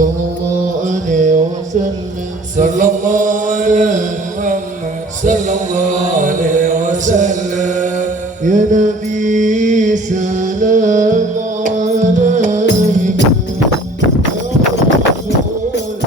صلى الله عليه وسلم صلى الله على محمد صلى الله عليه وسلم يا نبي سلام عليك يا رسول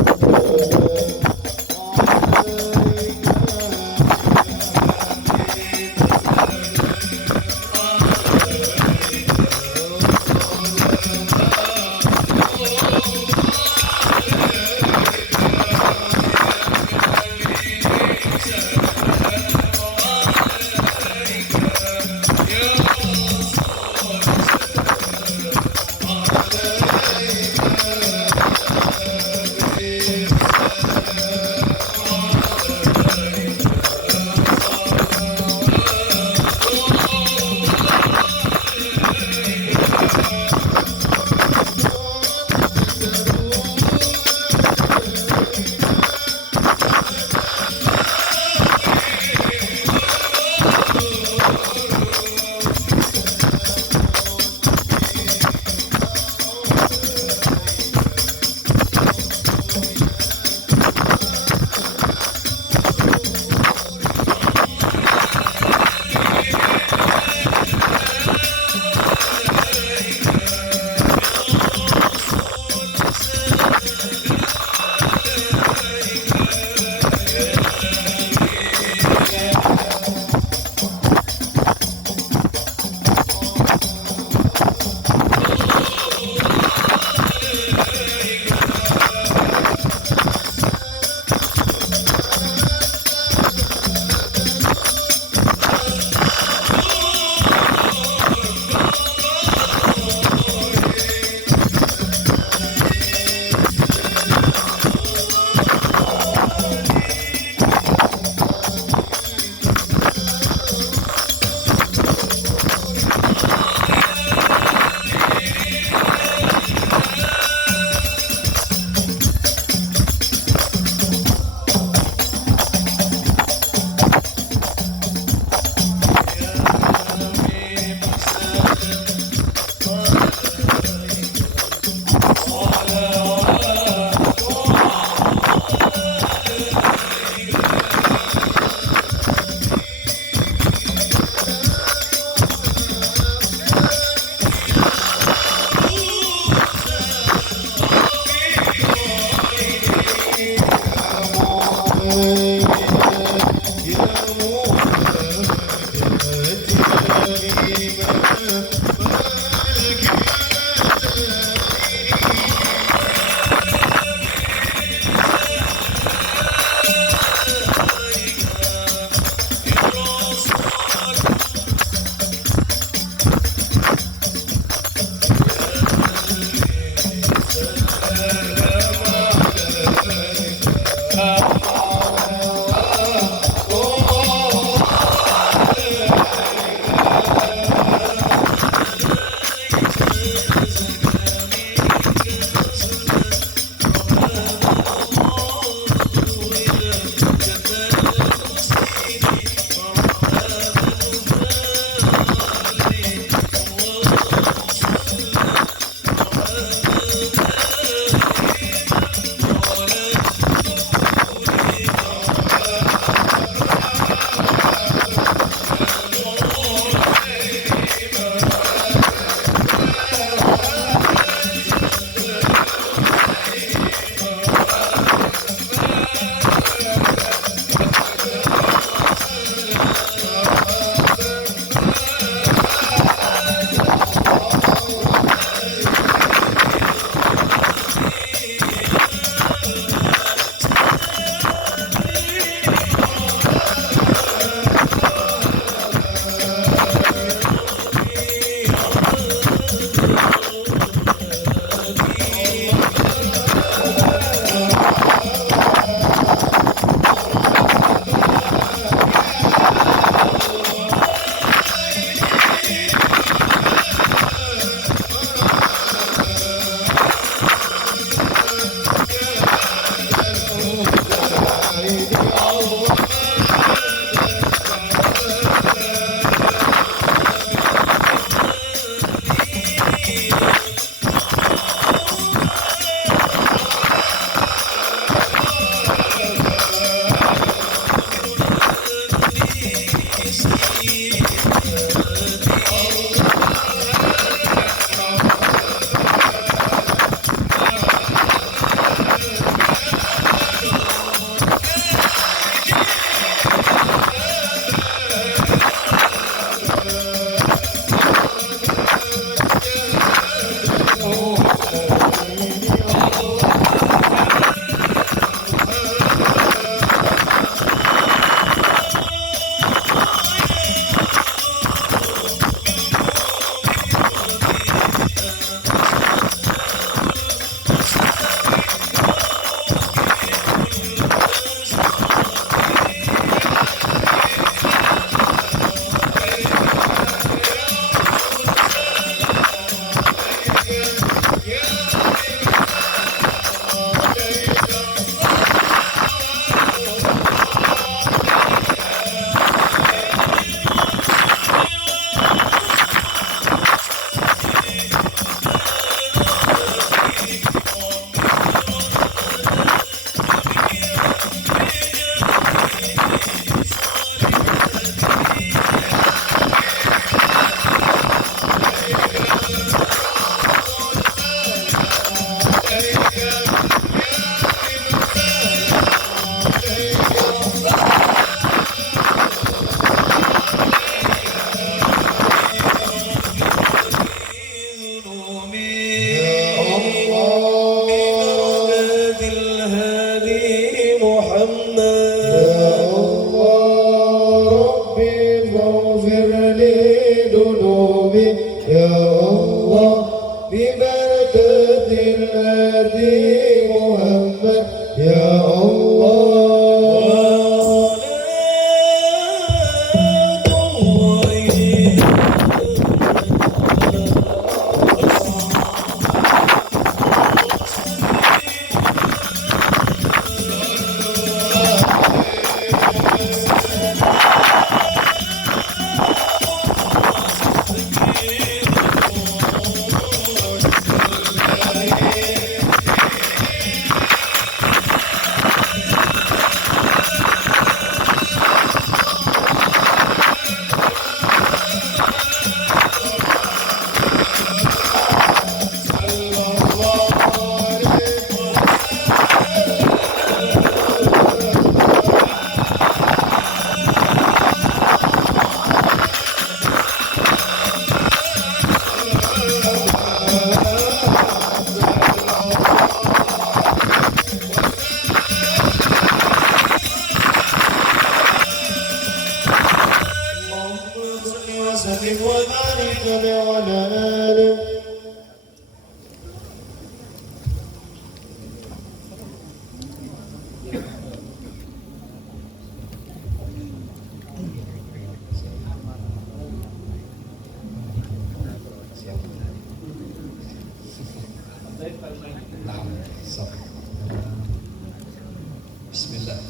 Bismillah.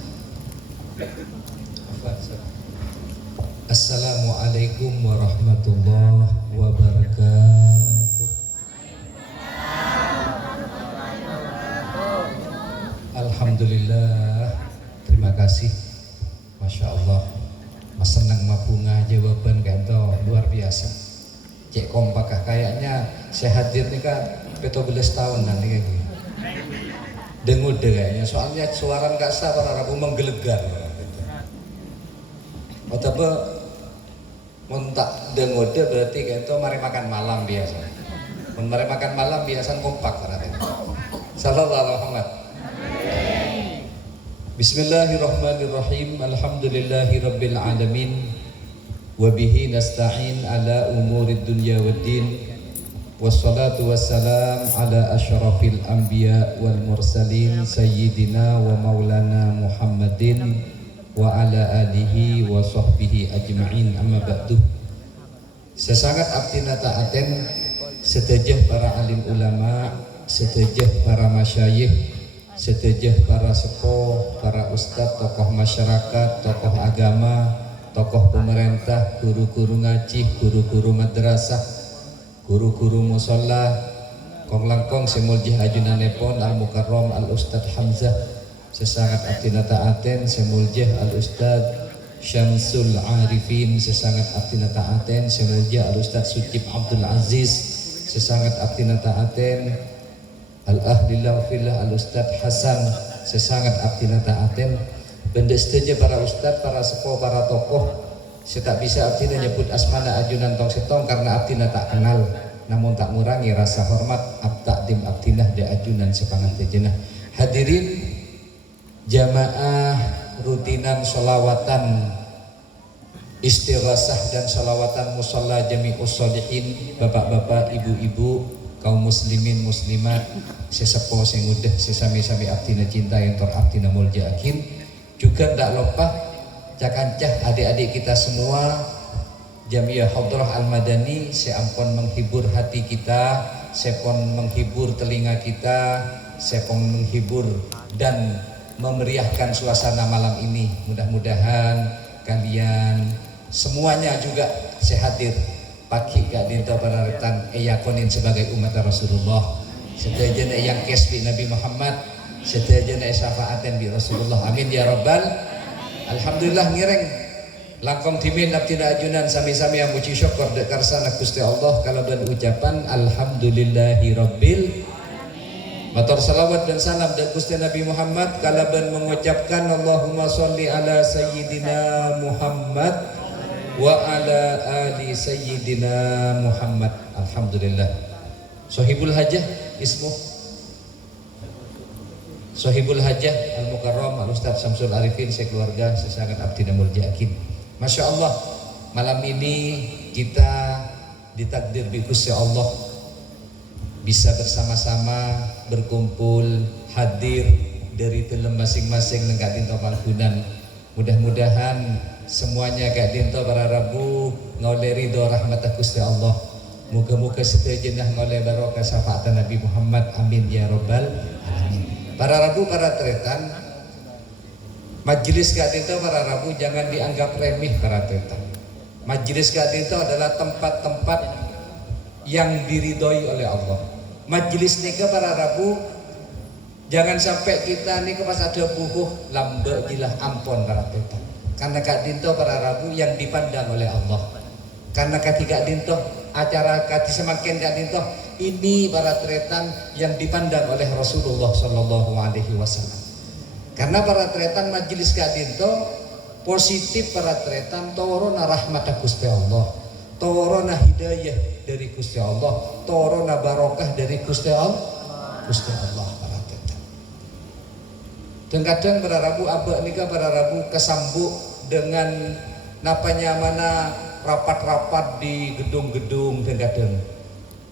Assalamualaikum warahmatullahi wabarakatuh. Alhamdulillah. Terima kasih. Masya Allah. Mas senang mabunga jawaban kanto luar biasa. Cek kompakah kayaknya saya hadir nih kan 17 tahun nanti kayak gini. Dengar kayaknya soalnya suara nggak sah para rabu menggelegar. Otapa montak dengar berarti kayak itu mari makan malam biasa. Mari makan malam biasa kompak berarti. Sallallahu alaihi Muhammad. Bismillahirrahmanirrahim. Alhamdulillahirabbil alamin. Wa bihi nasta'in ala umurid dunya waddin. Wassalatu wassalam ala asyrafil anbiya wal mursalin sayyidina wa maulana Muhammadin wa ala alihi wa sahbihi ajma'in amma ba'du. Sesangat abdina ta'aten sedejah para alim ulama, sedejah para masyayikh, sedejah para sepuh, para ustadz, tokoh masyarakat, tokoh agama, tokoh pemerintah, guru-guru ngaji, guru-guru madrasah, guru-guru musola, kong langkong semuljih ajunanepon al-mukarram al-ustadz Hamzah, sesangat abdina ta'aten semuljih al-ustadz Syamsul Arifin, sesangat abdina ta'aten semuljih al-ustadz Sujib Abdul Aziz, sesangat abdina ta'aten al-ahlillah fillah al-ustadz Hasan, sesangat abdina ta'aten benda setuju para ustadz, para sepuh, para tokoh. Saya tak bisa abdina nyebut asmana ajunan tong setong karena abdina tak kenal, namun tak mengurangi rasa hormat abtakdim abdinah da ajunan sepangat jenah. Hadirin jamaah rutinan sholawatan istighasah dan sholawatan musalla jami'us sholihin, bapak-bapak, ibu-ibu, kaum muslimin muslimat, sesepuh sing udah sesami-sami abdina cinta yang tor abdina muljaakin. Juga tidak lupa cakancah adik-adik kita semua Jamiah Hadrah Al-Madani seampun menghibur hati kita sepon menghibur telinga kita, sepon menghibur dan memeriahkan suasana malam ini. Mudah-mudahan kalian semuanya juga sehadir pagi gak dinto pararetan eyakonin sebagai umat Rasulullah. Sedaya yang kesbi Nabi Muhammad, sedaya syafaaten bi Rasulullah. Amin ya rabbal. Alhamdulillah ngireng langkong dimin abdina ajunan sami-sami yang muji syukur dek karsana Gusti Allah kalaban ucapan alhamdulillahi rabbil matur salawat dan salam dek Gusti Nabi Muhammad kalaban mengucapkan Allahumma sholli ala sayyidina Muhammad wa ala ali sayyidina Muhammad. Alhamdulillah. Sohibul hajah ismu Sohibul hajah al-mukarram al-ustaz Syamsul Arifin sekeluarga sesangat abdi namul jakin. Masya Allah, malam ini kita ditakdir bi Gusti Allah bisa bersama-sama berkumpul hadir dari film masing-masing lengkap dinto panggunan. Mudah-mudahan semuanya gak dinto para rabu ngoleh ridho rahmat Gusti Allah. Muka-muka setejenah ngoleh barokah syafaat Nabi Muhammad. Amin ya robbal alamin. Para rabu, para tretan, majelis gak dinto para rabu jangan dianggap remeh para tretan. Majelis gak dinto adalah tempat-tempat yang diridhoi oleh Allah. Majelis nikah para rabu jangan sampai kita nih pas ada bukuh lambe jilah ampon para tretan. Karena gak dinto para rabu yang dipandang oleh Allah. Karena ketiga dinto acara kati semakin gak dinto ini para tretan yang dipandang oleh Rasulullah Shallallahu Alaihi Wasallam. Karena para tretan majelis gak dinto positif para tretan torona rahmat Gusti Allah, torona hidayah dari Gusti Allah, torona barokah dari Gusti Allah, para tretan. Dan kadang para rabu abah nikah para rabu kesambuk dengan napanya mana rapat-rapat di gedung-gedung dan kadang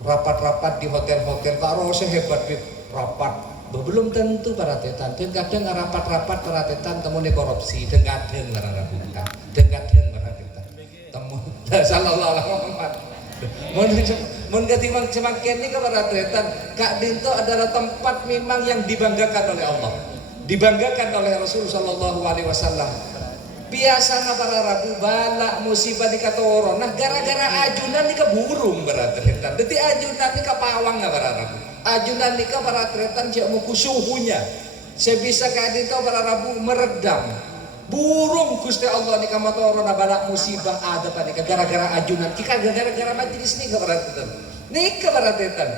rapat-rapat di hotel-hotel karo sehebat rapat belum tentu para tetan dan kadang rapat-rapat para tetan temu korupsi dan kadang para rabu dan kadang para tetan temu sallallahu alaihi wasallam mun ketimbang semakin ini para tetan Kak Dinto adalah tempat memang yang dibanggakan oleh Allah, dibanggakan oleh Rasul sallallahu alaihi wasallam. Biasanya para rabu balak musibah dikata orang. Nah gara-gara ajunan nika burung para tretan. Jadi ajunan nika pawang nggak para rabu. Ajunan nika para tretan jauh muku suhunya. Sebisa kayak itu para rabu meredam. Burung Gusti Allah nika mata orang balak musibah ada pada nika gara-gara ajunan. Kita gara-gara majelis nika para tretan. Nika para tretan.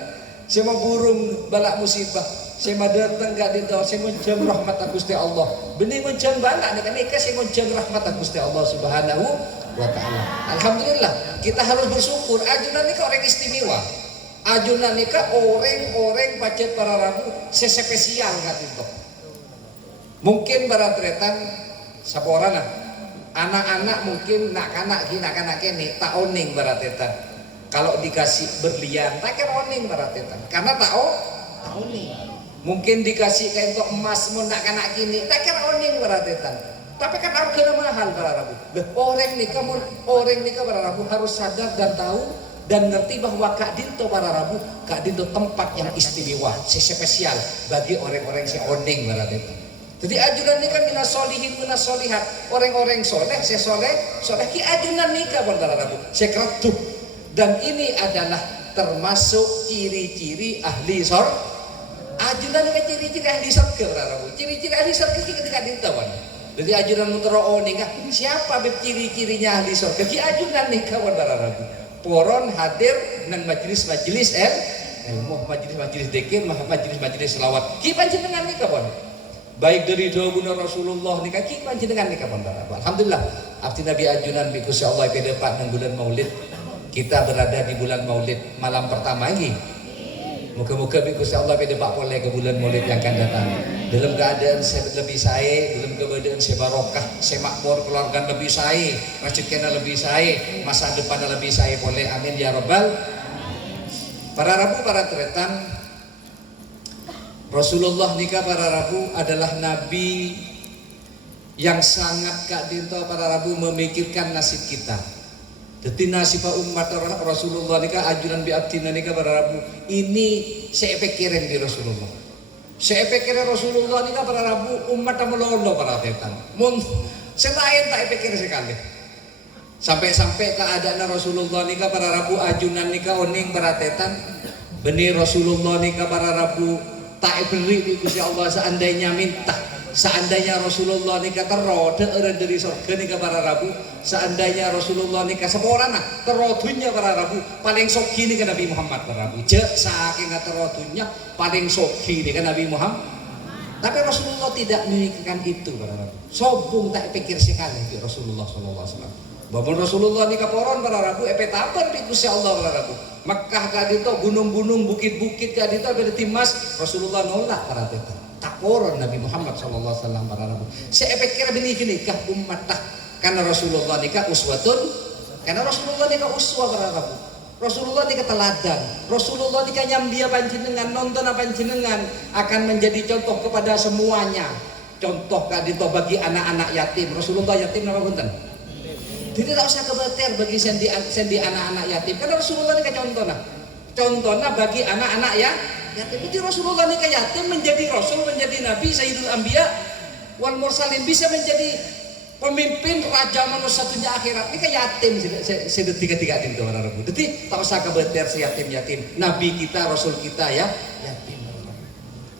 Semua burung balak musibah. Saya datang gak dinto, saya menjang rahmat Gusti Allah. Benih menjang balak nika saya menjang rahmat Gusti Allah Subhanahu wa taala. Alhamdulillah, kita harus bersyukur. Ajunan nika orang istimewa. Ajunan nika orang-orang pacet para rabu sespesial gak dinto. Mungkin para tretan saporana anak-anak mungkin nak-anak kini tak oning para tretan. Kalau dikasih berlian tak kira oning para tretan. Karena tak oning. Mungkin dikasih kayak untuk emas nak anak kini, tak kira oning para tetan. Tapi kan harganya mahal para rabu. Orang nikah para rabu harus sadar dan tahu dan ngerti bahwa Kak Dinto para rabu, Kak Dinto tempat yang istimewa, spesial bagi orang-orang si oning para tetan. Jadi ajunan nikah minas solihin minas solihat, orang-orang soleh, soleh ki ajunan nikah para rabu, sekretuh. Dan ini adalah termasuk ciri-ciri ahli sorga. Ajunan dengan ciri-ciri ahli surga para ciri-ciri ahli surga ketika dintawan. Jadi ajunan mutero nikah siapa ciri-cirinya ahli surga? Ki ajunan nikah para rabu. Poron hadir nang majelis-majelis ilmu, majelis-majelis dzikir, majelis-majelis selawat. Ki panjenengan nikah pon. Baik dari dawuh Rasulullah nikah ki panjenengan nikah pon para rabu. Alhamdulillah. Abdi Nabi ajunan bi Gusti Allah pada Pak nang bulan Maulid. Kita berada di bulan Maulid malam pertama ini. Moga-moga Gusti Allah pada Pak Poleh ke bulan Maulid yang akan datang. Dalam keadaan saya lebih saya, dalam keadaan saya barokah, saya makmur, keluarga lebih saya, masjid kena lebih saya, masa depan lebih saya boleh. Amin ya robbal. Para rabu, para tretan, Rasulullah nikah para rabu adalah Nabi yang sangat Kak Dinto para rabu memikirkan nasib kita. Dadi nasib umat Rasulullah nika ajunan bi abdina nika para Rabu. Ini saya pikirin di Rasulullah. Saya pikirin Rasulullah nika para Rabu umat melolo para tetan. Mun selain tak pikir sekali. Sampai-sampai keadaan Rasulullah nika para Rabu ajunan nika oning para tetan. Benih Rasulullah nika para Rabu tak beri di Gusti Allah seandainya minta, seandainya Rasulullah nika teroda dari surga nika para Rabu, seandainya Rasulullah nika seporana terodunya para Rabu paling soki nika Nabi Muhammad para Rabu. Je saking terodunya paling soki nika Nabi Muhammad. Tapi Rasulullah tidak memikirkan itu para Rabu. Sobung tak pikir sekali di Rasulullah sallallahu alaihi wasallam. Bahwa Rasulullah nika poron para Rabu epetabar di Gusti Allah para Rabu. Makkah kadito gunung-gunung bukit-bukit kadito berarti mas Rasulullah nolak para tetan. Tak poron Nabi Muhammad sallallahu alaihi wasallam para Rabu. Saya pikir begini kah umat tak karena Rasulullah nika uswatun, karena Rasulullah nika uswa para Rabu. Rasulullah nika teladan. Rasulullah nika nyambia panjenengan nonton panjenengan akan menjadi contoh kepada semuanya. Contoh kadito bagi anak-anak yatim. Rasulullah yatim nama punten. Tidak usah kebater bagi sendi anak-anak yatim. Karena Rasulullah ini contohnya bagi anak-anak ya yatim. Jadi Rasulullah ini yatim menjadi Rasul, menjadi Nabi, Sayyidul Anbiya wal Mursalin, bisa menjadi pemimpin raja manusia dunia akhirat. Ini yatim sedek tiga-tiga itu orang Rabu. Jadi tak usah kebater si yatim-yatim. Nabi kita, Rasul kita ya yatim.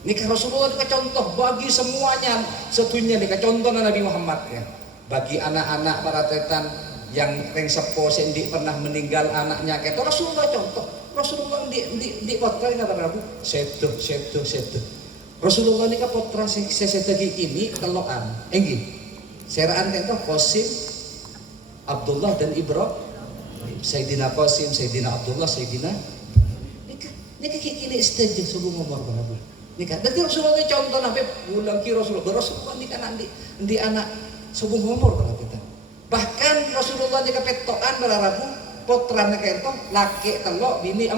Ini Rasulullah ini contoh bagi semuanya sedunia. Ini contohnya Nabi Muhammad ya. Bagi anak-anak para tetan yang sepo sendi pernah meninggal anaknya kayak Rasulullah contoh. Rasulullah di potra ini apa Rabu? Sedo. Rasulullah ini potra sesetegi ini telokan. Enggih. Seraan kayak Qasim, Abdullah dan Ibrahim. Sayyidina Qasim, Sayyidina Abdullah, Sayyidina. Ini kini stage sebelum umur Rabu. Nikah. Dan Rasulullah ini contoh nabi ulang ki Rasulullah. Rasulullah ini kan di anak sebelum umur kalau kita. Bahkan Rasulullah jika petokan berarabu potran kayak itu laki telok bini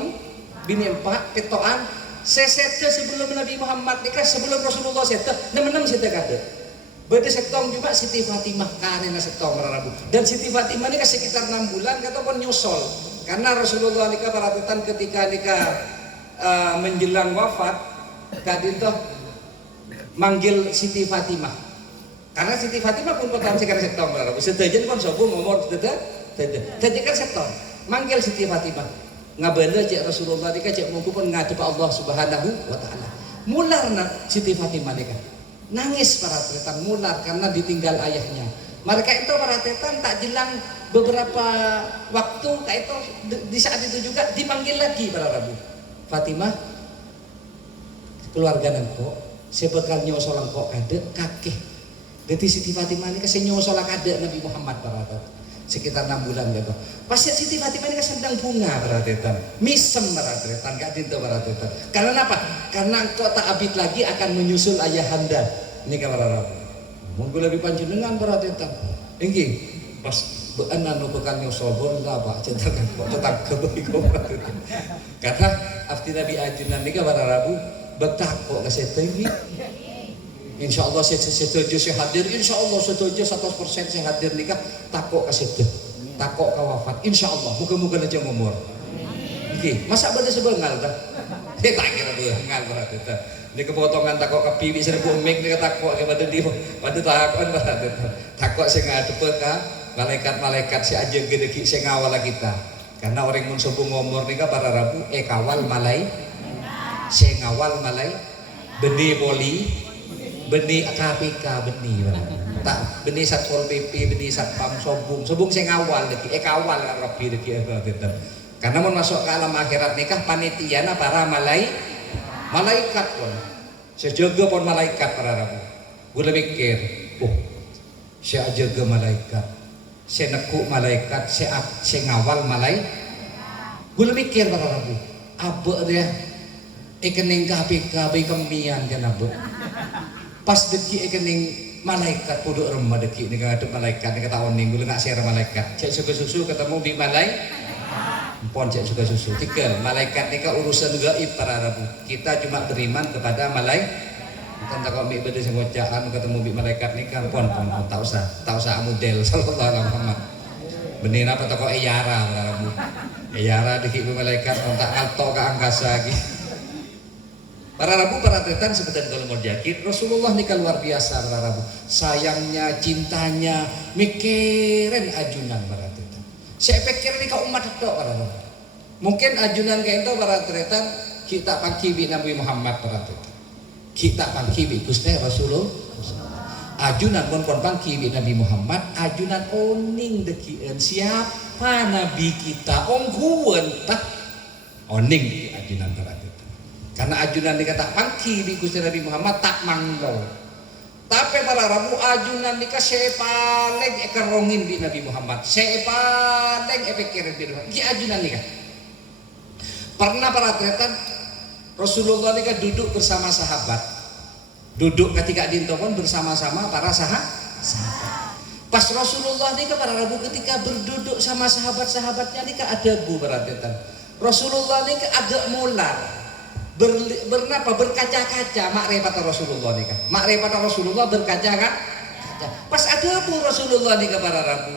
empat petokan sesete sebelum Nabi Muhammad nikah sebelum Rasulullah sete 6 sete kade. Beda setong juga Siti Fatimah karena setong berarabu dan Siti Fatimah nikah sekitar 6 bulan kata pun nyusul karena Rasulullah nikah perhatikan ketika nikah menjelang wafat kadito manggil Siti Fatimah. Karena Siti Fatimah pun potensi karena setong berapa. Sedajan pun sobung ngomong tidak. Jadi kan setong. Manggil Siti Fatimah. Ngabala cek Rasulullah nika cek mungku pun ngadep Allah Subhanahu wa taala. Mularna Siti Fatimah nika. Nangis para tetan mular karena ditinggal ayahnya. Mereka itu para tetan tak jelang beberapa waktu kayak itu di saat itu juga dipanggil lagi para Rabu. Fatimah keluarga nengko sebekal nyosol engko kade kakeh. Jadi Siti Fatimah ini kasih nyosol kade Nabi Muhammad para sekitar 6 bulan gitu. Pas Siti Fatimah ini sedang bunga para tetan, misem para tetan, gak dinto para tetan. Karena apa? Karena engkau tak abid lagi akan menyusul ayahanda. Ini kan para Rabu. Monggo lebih panjenengan para tetan. Enggi pas beana no bekal nyosol bola apa cetak kok tetap kebego para tetan. Karena afti Nabi ajunan nika para Rabu betak kok kasih tinggi. Insya Allah saya setuju saya hadir. Insya Allah setuju 100% saya hadir nikah. Takok kasih takok kawafat. Insya Allah. Muka-muka aja ngomor. Oke, masa benda sebengal tak? Tak kira bengal berarti tak. Ini kepotongan takok ke pipi saya bumik ini takok kepada dia. Pada takon berarti takok saya ngadep ke malaikat-malaikat saya aja gede saya ngawal kita. Karena orang mun sombong ngomor nikah para Rabu kawal malai. Saya ngawal malai. Benih poli. Benih KPK benih tak benih Satpol PP benih Satpam sobung saya ngawal deki kawal rapi deki karena mau masuk ke alam akhirat nikah panitia para malaikat pun saya jaga pun malaikat para Rabu gue mikir saya jaga malaikat saya nekuk malaikat saya ngawal malaikat gue mikir para Rabu abe dia rekening KPK bayi kemian kan abe pas deki rekening malaikat puduk remah deki ini ngadep malaikat ini kata oning gue nggak share malaikat cek suka ketemu di pon cek suka tiga malaikat ini urusan gaib para Rabu kita cuma beriman kepada malaikat tentang kalau beda sengocaan ketemu di malaikat ini pon tak usah model sallallahu alaihi wasallam Benih apa toko Eyara Rabu. Eyara dikit malaikat kontak alto ke angkasa lagi. Para Rabu para tretan sebutan kalau mau jakit Rasulullah ini luar biasa para Rabu. Sayangnya, cintanya, mikirin ajunan para tretan. Saya pikir ini kau umat itu para Rabu. Mungkin ajunan kayak itu para tretan kita pangkibi Nabi Muhammad para tretan. Kita pangkibi Gusti Rasulullah. Ajunan pun pangkibi Nabi Muhammad. Ajunan oning dekian siapa Nabi kita ongguan tak oning ajunan para tretan. Karena ajunan dikata pangkibi Gusti Nabi Muhammad tak manglo. Tapi para Rabu ajunan dika saya paling ekerongin di Nabi Muhammad. Saya paling epikirin di Nabi Muhammad. Ki ajunan dika. Pernah para tretan Rasulullah dika duduk bersama sahabat. Duduk ketika dintokon bersama-sama para sahabat. Pas Rasulullah nika para Rabu ketika berduduk sama sahabat-sahabatnya nika ada bu para tretan. Rasulullah nika agak molar. Berkaca-kaca makrifat Rasulullah nika. Makrifat Rasulullah berkaca-kaca. Pas ada bu Rasulullah nika para Rabu.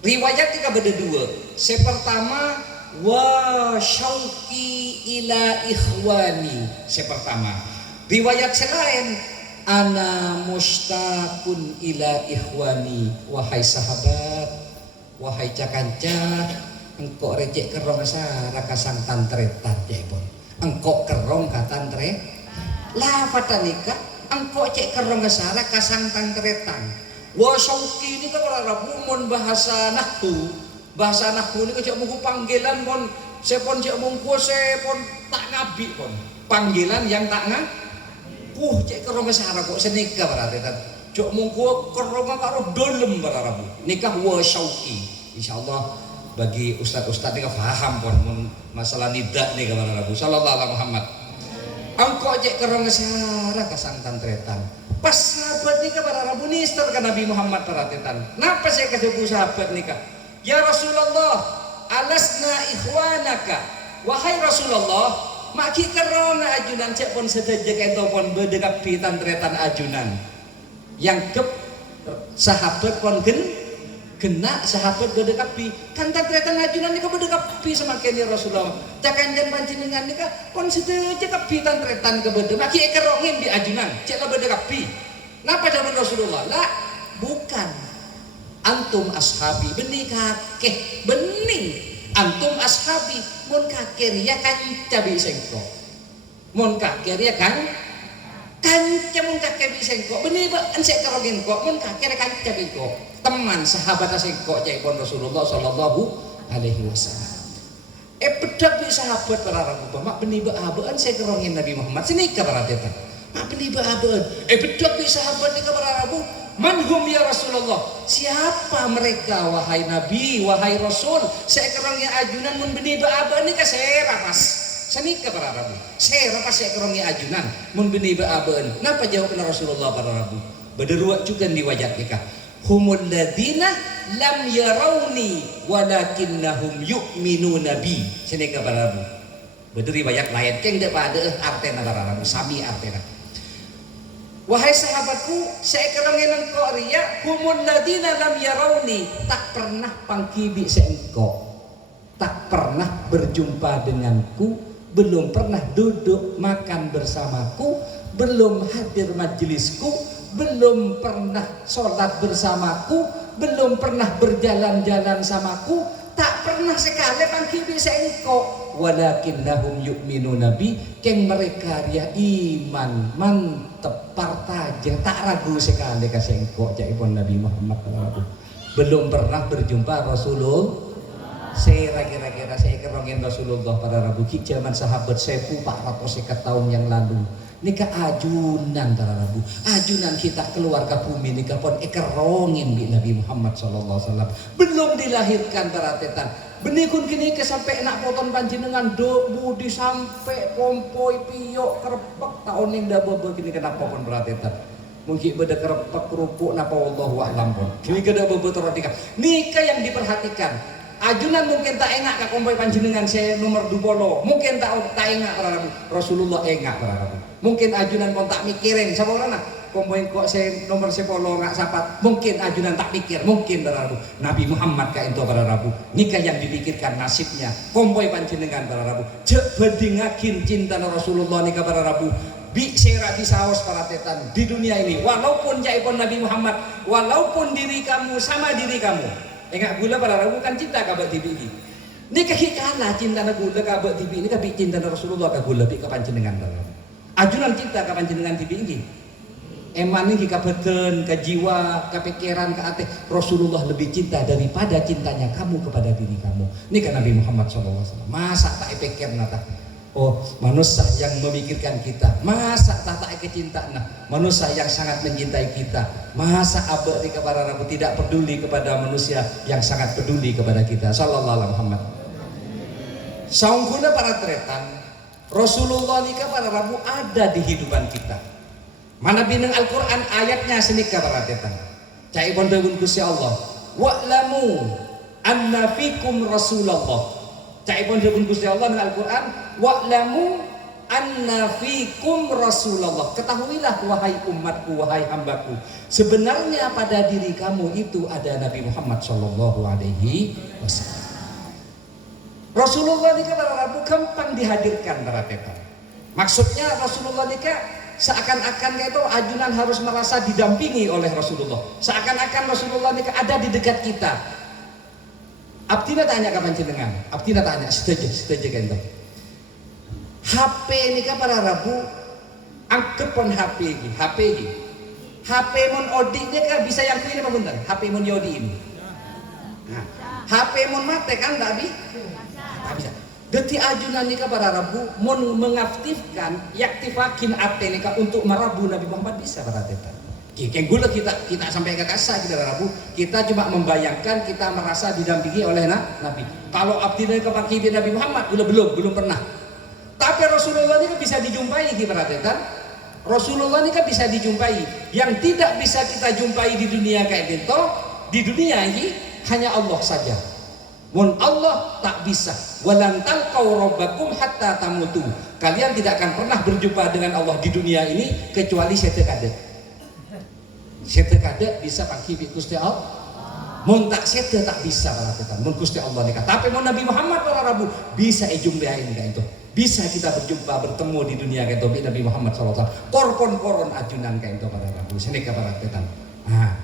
Riwayat nika beda dua. Sepertama wa syauqi ila ikhwani. Sepertama. Riwayat selain ana mustaqun ila ikhwani. Wahai sahabat, wahai cakanca, engkau recek kerong sara kasang tantretan jepon. Engkau kerong katantre lafatan nikah engkau cek kerong sara kasang tantretan. Wa syauqi ini kan Rabu mon bahasa nahwu. Bahasa nahwu ini cek mungku panggilan mon sepon cek mungku sepon tak ngabi pon. Panggilan yang tak ngabi. Cek kerong sara kok senika berarti kan. Cok mungku kerong karo dolem Rabu. Nikah wa syauqi. Insyaallah bagi ustaz-ustaz ini paham pun masalah nidak nih kepada Rabu sallallahu alaihi Muhammad. Engkau cek kerong sara kasang tantretan. Pas sahabat nikah para Rabu nister ke Nabi Muhammad para tretan. Napa saya kasih sahabat nikah? Ya Rasulullah, alasna ikhwanaka. Wahai Rasulullah, maki kerona ajunan cek pun sedejak ento pun bedekap pitan tretan ajunan. Yang kep sahabat pun kena sahabat bedekap pi. Kan tretan ajunan nika bedekap pi semakin ya Rasulullah. Cakanjan panjenengan nika pun sedejak pitan tretan ke bede. Maki kerongin di ajunan cek la bedekap pi. Napa jawaban Rasulullah? Lah, bukan. Antum ashabi benih kakeh bening. Antum ashabi mun kakir ya kanca bisengko. Mun kakir ya kanca mun kakir bisengko. Benih ba ensek kerogin kok mun kakir kanca biko. Teman sahabat sengko jaipun Rasulullah sallallahu alaihi wasallam. Bedak bi sahabat para Rabu mak benih ba abeun saya kerongin Nabi Muhammad sini ka para tetan. Mak benih ba abeun. Bedak bi sahabat ni ka para Rabu. Manhum ya Rasulullah. Siapa mereka wahai Nabi, wahai Rasul? Saya kerongnya ajunan mun benih ba ni ka saya rapas. Sanika para Rabu. Saya rapas saya kerongnya ajunan mun benih ba napa jawabna Rasulullah para Rabu? Bederuat juga di wajah nikah. Humul ladzina lam yarawni walakinnahum yu'minuna bi. Sanika para Rabu. Beder riwayat lain keng daripada artena para Rabu sami artena. Wahai sahabatku, saya kerongin engkau ria, humul ladina lam yarawni, tak pernah pangkibi seengkau, tak pernah berjumpa denganku, belum pernah duduk makan bersamaku, belum hadir majelisku, belum pernah sholat bersamaku, belum pernah berjalan-jalan samaku, tak pernah sekali pangkibi seengkau. Walakinnahum yu'minuna bi, keng mereka dia iman mantep partaja tak ragu sekali kasih engkau jaipun Nabi Muhammad belum pernah berjumpa Rasulullah. Saya kira-kira saya kerongin Rasulullah pada Rabu ki zaman sahabat 1400 tahun yang lalu nikah ajunan para Rabu ajunan kita keluarga bumi nikah pun kerongin bi Nabi Muhammad sallallahu alaihi wasallam belum dilahirkan para tetan benikun kini ke sampai nak poton panjenengan do budi sampai pompoi piyok kerepek tahun yang dah begini kenapa pun beratetan mungkin beda kerepek kerupuk napa wallahu a'lam pun kini kada bebetul nikah yang diperhatikan Ajunan mungkin tak engak ka kompoi panjenengan saya nomor 20. Mungkin tak engak para Rabu. Rasulullah engak para Rabu. Mungkin ajunan pun tak mikirin sapa ora kompoi kok saya nomor 10 ngak sapat. Mungkin ajunan tak pikir, mungkin para Rabu. Nabi Muhammad ka ento para Rabu. Nikah yang dipikirkan nasibnya. Kompoi panjenengan para Rabu. Jek bedingakin cinta Rasulullah nikah para Rabu. Bi sera disaos para tetan di dunia ini. Walaupun jaipun Nabi Muhammad, walaupun diri kamu sama diri kamu. Enggak gula para Rabu kan cinta kabak tibi ini. Ini kehikana cinta na gula kabak tibi ini kabik cinta na Rasulullah ka gula bi ka panjenengan para Rabu. Ajunan cinta ka panjenengan tibi ini. Eman ini ka beten, ka jiwa, ka pikiran, ka ate Rasulullah lebih cinta daripada cintanya kamu kepada diri kamu. Ini kan Nabi Muhammad SAW. Masa tak pikir nata. Oh, manusia yang memikirkan kita. Masa tak kecintaan manusia yang sangat mencintai kita. Masa abad di kepada Rabu tidak peduli kepada manusia yang sangat peduli kepada kita. Sallallahu alaihi Muhammad. Saungguna para tretan, Rasulullah nikah para Rabu ada di hidupan kita. Mana bineng Al-Quran ayatnya senika para tretan. Cai pondewun Gusti Allah. Wa'lamu anna fikum Rasulullah. Cai pondewun Gusti Allah dengan Al-Quran. Wa'lamu anna fikum Rasulullah. Ketahuilah wahai umatku, wahai hambaku, sebenarnya pada diri kamu itu ada Nabi Muhammad Shallallahu Alaihi Wasallam. Rasulullah nikah para Rabu gampang dihadirkan para tetan. Maksudnya Rasulullah nikah seakan-akan itu ajunan harus merasa didampingi oleh Rasulullah. Seakan-akan Rasulullah nikah ada di dekat kita. Abdina tanya kapan jenengan? Abdina tanya setuju kan itu. HP ini kan para Rabu angkepon HP ini, HP mon odi ini kan bisa yang ini apa bentar? HP mon yodi ini. Nah, HP mon mate kan tak bisa. Deti ajunan ini kan para Rabu mon mengaktifkan, yaktifakin ate ini kan untuk merabu Nabi Muhammad bisa para tetan. Kayak gula kita sampai ke kasar kita Rabu, kita cuma membayangkan kita merasa didampingi oleh Nabi. Kalau abdina kepakai Nabi Muhammad belum pernah. Tapi Rasulullah ini kan bisa dijumpai para tetan. Rasulullah ini kan bisa dijumpai. Yang tidak bisa kita jumpai di dunia kayak gitu, di dunia ini hanya Allah saja. Mun Allah tak bisa. Walan talqau rabbakum hatta tamutu. Kalian tidak akan pernah berjumpa dengan Allah di dunia ini kecuali setekade. Setekade bisa pakai Gusti Allah. Mun tak sete tak bisa para tetan. Mun Gusti Allah nikah. Tapi mun Nabi Muhammad para Rabu bisa jumpai kayak itu. Bisa kita bertemu di dunia kayak itu Nabi Muhammad SAW. Koron ajunan kayak itu para Rabu. Sini ke para tetan. Nah,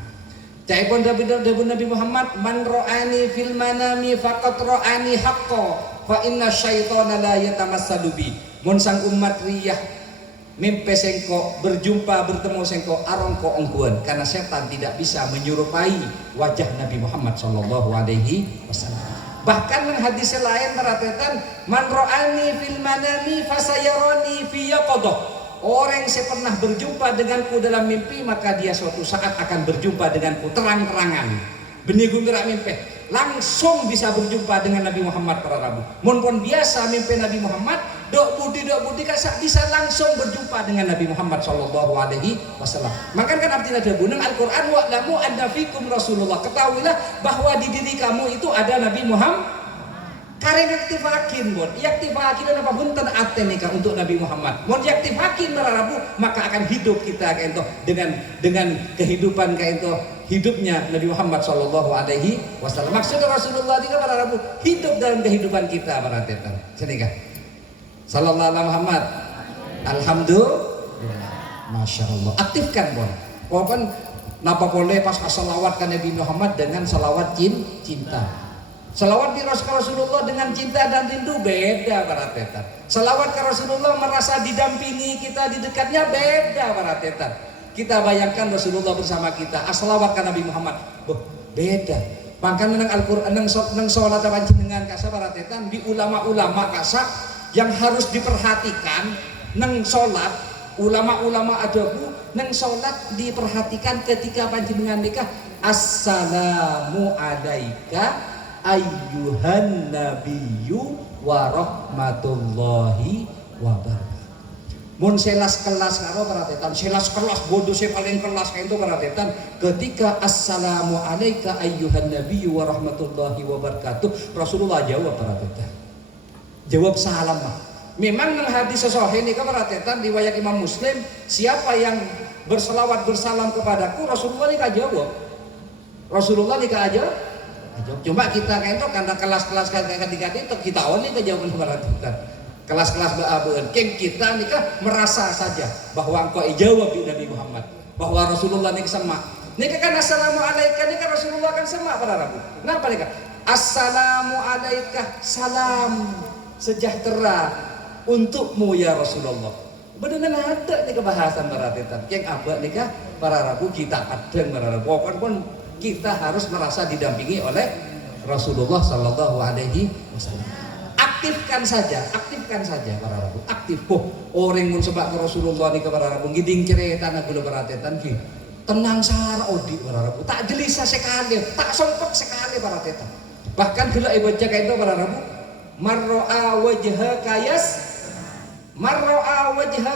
caipun Nabi Muhammad man ro'ani fil manami faqat ro'ani haqqo fa inna syaitana la yatamassalu bi. Mun sang umat riyah mimpi sengko bertemu sengko arongko ongguan karena setan tidak bisa menyerupai wajah Nabi Muhammad sallallahu alaihi wasallam. Bahkan yang hadis lain meratetan man ro'ani fil manami fasayarani fi yaqadah. Orang yang pernah berjumpa denganku dalam mimpi maka dia suatu saat akan berjumpa denganku terang-terangan. Benigung gerak mimpi langsung bisa berjumpa dengan Nabi Muhammad para Rabu. Mun biasa mimpi Nabi Muhammad dok budi kasak bisa langsung berjumpa dengan Nabi Muhammad sallallahu alaihi wasallam. Maka kan artinya ada buneng Al-Qur'an wa'lamu anna fikum Rasulullah. Ketahuilah bahwa di diri kamu itu ada Nabi Muhammad. Karena yaktifakin bon, yaktifakin apa bunten atenika untuk Nabi Muhammad. Mon yaktifakin para Rabu maka akan hidup kita kayak itu dengan kehidupan kayak itu hidupnya Nabi Muhammad Shallallahu Alaihi Wasallam. Maksudnya Rasulullah ini para Rabu hidup dalam kehidupan kita para tetan. Senikah. Sallallahu Alaihi Muhammad. Alhamdulillah. Masya Allah. Aktifkan bon. Walaupun napa boleh pas salawat ke Nabi Muhammad dengan salawat cinta. Salawat di Rasulullah dengan cinta dan rindu beda para tetan. Salawat ke Rasulullah merasa didampingi kita di dekatnya beda para tetan. Kita bayangkan Rasulullah bersama kita. Salawat ke Nabi Muhammad beda. Makanya nang Al-Qur'an nang salat panjenengan kasa para tetan di ulama-ulama kasa yang harus diperhatikan nang salat ulama-ulama adabu nang salat diperhatikan ketika panjenengan nikah assalamu alaika ayyuhan nabiyyu wa rahmatullahi wa barakatuh. Mun selas kelas karo paratetan, selas kelas bodoh saya paling kelas kayak itu paratetan. Ketika assalamu alayka ayyuhan nabiyyu wa rahmatullahi wa barakatuh, Rasulullah jawab paratetan. Jawab salam mah. Memang nang hadis sahih ini paratetan riwayat Imam Muslim, siapa yang berselawat bersalam kepadaku, Rasulullah ini jawab. Rasulullah ini jawab. Cuma kita kayak itu karena kelas-kelas kayak ketika itu kita oni kejawaban paratetan. Kelas-kelas king kita nikah merasa saja bahwa engkau jawab di Nabi Muhammad, bahwa Rasulullah nikah semak. Nikah kan assalamualaikum nikah Rasulullah kan semak para Rabu. Kenapa nikah? Assalamualaikum, salam sejahtera untukmu ya Rasulullah. Benar-benar ada nikah bahasan baratetan. King abad nikah para Rabu kita kadang para Rabu. Pokoknya kita harus merasa didampingi oleh Rasulullah Sallallahu Alaihi Wasallam. Aktifkan saja para Rabu, aktif. Orang mun sebab ke Rasulullah ni ke para Rabu, giding cerita nak gula baratetan ki. Tenang sar odi para Rabu, tak gelisah sekali, tak sompok sekali para tetan. Bahkan gula ibaca kayak itu para Rabu, marro'a wajha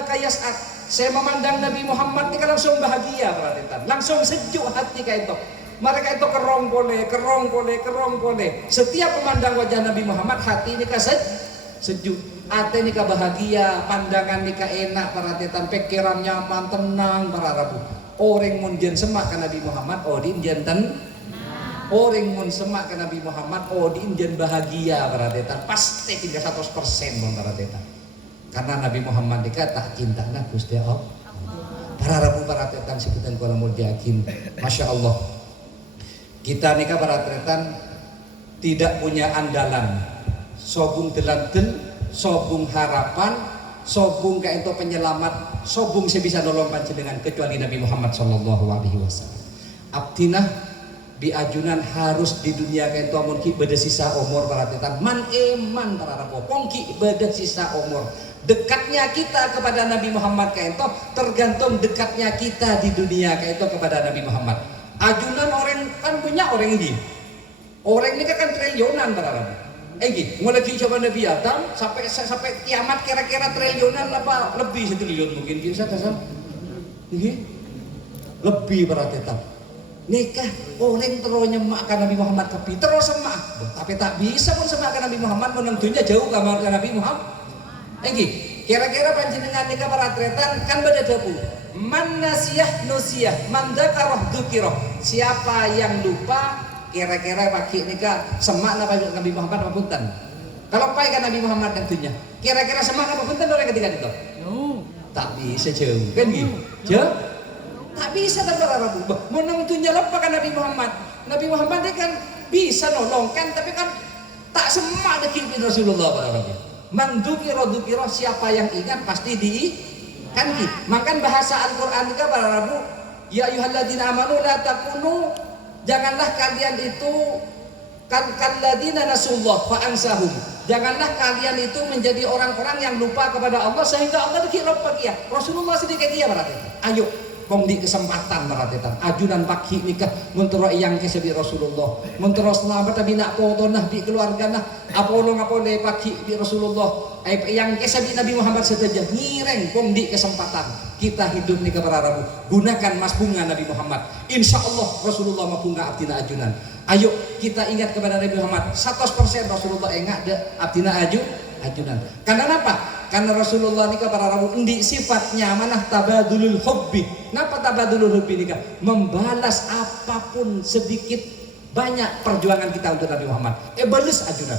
kayas at. Saya memandang Nabi Muhammad ni kan langsung bahagia para tetan, langsung sejuk hati kayak itu. Mereka itu kerong kole. Setiap memandang wajah Nabi Muhammad, hati ini sejuk, hati ini bahagia, pandangan ini enak para tetan, pikirannya tenang para Rabu. Orang mun jen semak ke Nabi Muhammad, din jen orang mun semak ke Nabi Muhammad, din jen bahagia para tetan. Pasti 100% para tetan. Karena Nabi Muhammad tak cinta nak Gusti Allah. Para Rabu para tetan sebutan kula mulya yakin. Masya Allah. Kita nikah para tretan tidak punya andalan, sobung delanten, sobung harapan, sobung kayak itu penyelamat, sobung saya bisa nolong panjenengan kecuali Nabi Muhammad Sallallahu Alaihi Wasallam. Abdinah biajunan harus di dunia kayak itu mungkin beda sisa umur para tretan, man eman para rapo, pongki beda sisa umur. Dekatnya kita kepada Nabi Muhammad kayak itu tergantung dekatnya kita di dunia kayak itu kepada Nabi Muhammad. Ajunan orang kan punya orang ini. Orang ini kan triliunan para Rabu. Mulai coba Nabi Adam sampai kiamat kira-kira triliunan apa lebih 1 triliun mungkin bisa kasar. Lebih para tetap. Nikah orang terus nyemakkan Nabi Muhammad terus semak. Tapi tak bisa pun semakkan Nabi Muhammad menentunya jauh kamar Nabi Muhammad. Kira-kira panjenengan nikah para tretan kan beda dapur. Man nasiyah nusiyah, man dzakarah dzukirah. Siapa yang lupa kira-kira pakai nikah semak Nabi Muhammad apa punten? Kalau pai kan Nabi Muhammad tentunya. Kira-kira semak apa punten orang ketika itu? Tak bisa jauh kan gitu. Jauh? Tak bisa tanpa Rabu. Mau tentunya lupa kan Nabi Muhammad. Nabi Muhammad dia kan bisa nolongkan tapi kan tak semak dekat Rasulullah pada Rabu. Man dzukirah siapa yang ingat pasti kan gitu. Makan bahasa Al-Qur'an juga para Rabu, ya ayyuhalladzina amanu la takunu, janganlah kalian itu kalladzina nasullah fa ansahum. Janganlah kalian itu menjadi orang-orang yang lupa kepada Allah sehingga Allah dikira lupa dia. Rasulullah sedikit dia berarti. Ayo kong di kesempatan meratetan ajunan pagi nikah mentero yang kesebi Rasulullah mentero selamat tapi nak foto nah di keluarga nah apolo ngapole pagi di Rasulullah yang kesebi Nabi Muhammad saja ngireng kong di kesempatan kita hidup nikah para Rabu gunakan mas bunga Nabi Muhammad insya Allah Rasulullah mabunga abdina ajunan. Ayo kita ingat kepada Nabi Muhammad 100% Rasulullah ingat de abdina ajunan. Karena apa? Karena Rasulullah nikah para Rabu endi sifatnya manah tabadulul hubbi. Napa tabadulul hubbi nikah? Membalas apapun sedikit banyak perjuangan kita untuk Nabi Muhammad. Balas ajunan.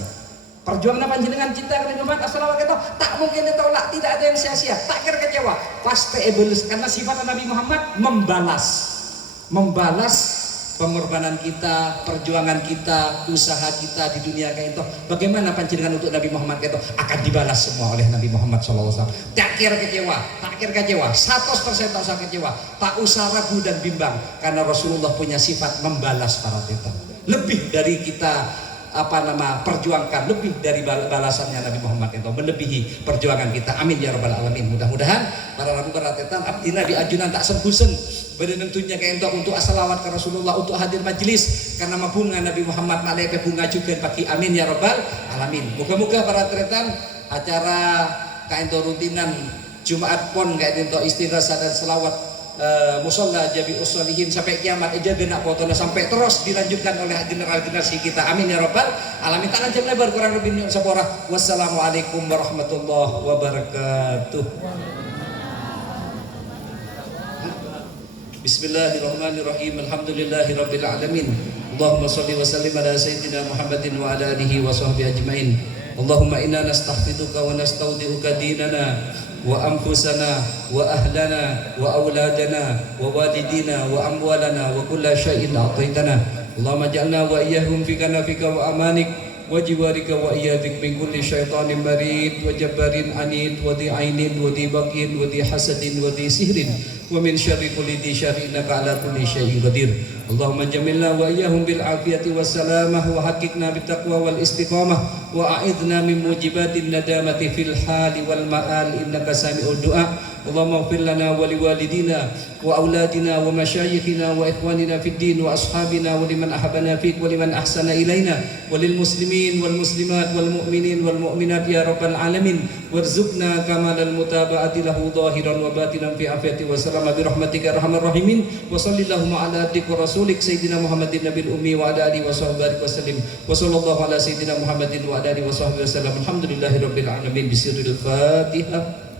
Perjuangan panjenengan cinta kepada Nabi Muhammad assalamualaikum tak mungkin ditolak, tidak ada yang sia-sia, tak kira kecewa. Pasti balas karena sifat Nabi Muhammad membalas pengorbanan kita, perjuangan kita, usaha kita di dunia kayak itu. Bagaimana panjenengan untuk Nabi Muhammad kayak itu akan dibalas semua oleh Nabi Muhammad SAW. Tak kira kecewa, 100% tak usah kecewa, tak usah ragu dan bimbang karena Rasulullah punya sifat membalas para kita. Lebih dari kita perjuangkan, lebih dari balasannya Nabi Muhammad itu melebihi perjuangan kita. Amin ya rabbal alamin. Mudah-mudahan para rabu karatetan abdina di ajunan tak sembusen pada tentunya kayak untuk asalawat ke Rasulullah untuk hadir majelis karena mabunga Nabi Muhammad malaikat bunga juga pakai amin ya rabbal alamin. Moga-moga para tretan acara kain rutinan Jumat pon kayak itu istighosah dan selawat musalla jabi ussolihin sampai kiamat aja genak fotonya sampai terus dilanjutkan oleh generasi kita. Amin ya rabbal alamin. Tangan jam lebar kurang lebih nyun sapora. Wassalamualaikum warahmatullahi wabarakatuh. Bismillahirrahmanirrahim. Alhamdulillahirabbil alamin. Allahumma shalli wa sallim ala sayyidina Muhammadin wa ala alihi wa sahbihi ajmain. Allahumma inna nastahfiduka wa nastaudi'uka dinana wa anfusana wa ahlana wa auladana wa walidina wa amwalana wa kulla syai'in a'taitana. Allahumma ja'alna wa iyyahum fi kanafika wa amanik wa jiwarika wa iyyadik min kulli syaitanin marid wa jabbarin anid wa di ainin wa di bagin wa di hasadin wa di sihrin wa min syarri kulli di syarri innaka ala kulli syai'in qadir. Allahumma jamilna wa iyyahum bil afiyati was salamah wa haqiqna bit taqwa wal istiqamah wa a'idna min mujibatin nadamati fil hali wal ma'al innaka sami'ud du'a. Allahumma ighfir lana wa liwalidina wa auladina wa masyayikhina wa ikhwanina fid din wa ashabina wa liman ahabbana fik wa liman ahsana ilaina wa lil muslimin wal muslimat wal mu'minin wal mu'minat ya rabbal alamin warzuqna kamalal mutaba'ati lahu zahiran wa batinan fi afiyati wa salama bi rahmatika arhamar rahimin wa sallallahu ala abdika rasulik sayyidina Muhammadin nabil ummi wa ala alihi wa sahbihi wa sallim wa sallallahu ala sayyidina Muhammadin wa ala alihi wa sahbihi wa sallam. Alhamdulillahirabbil alamin bisirril Fatihah.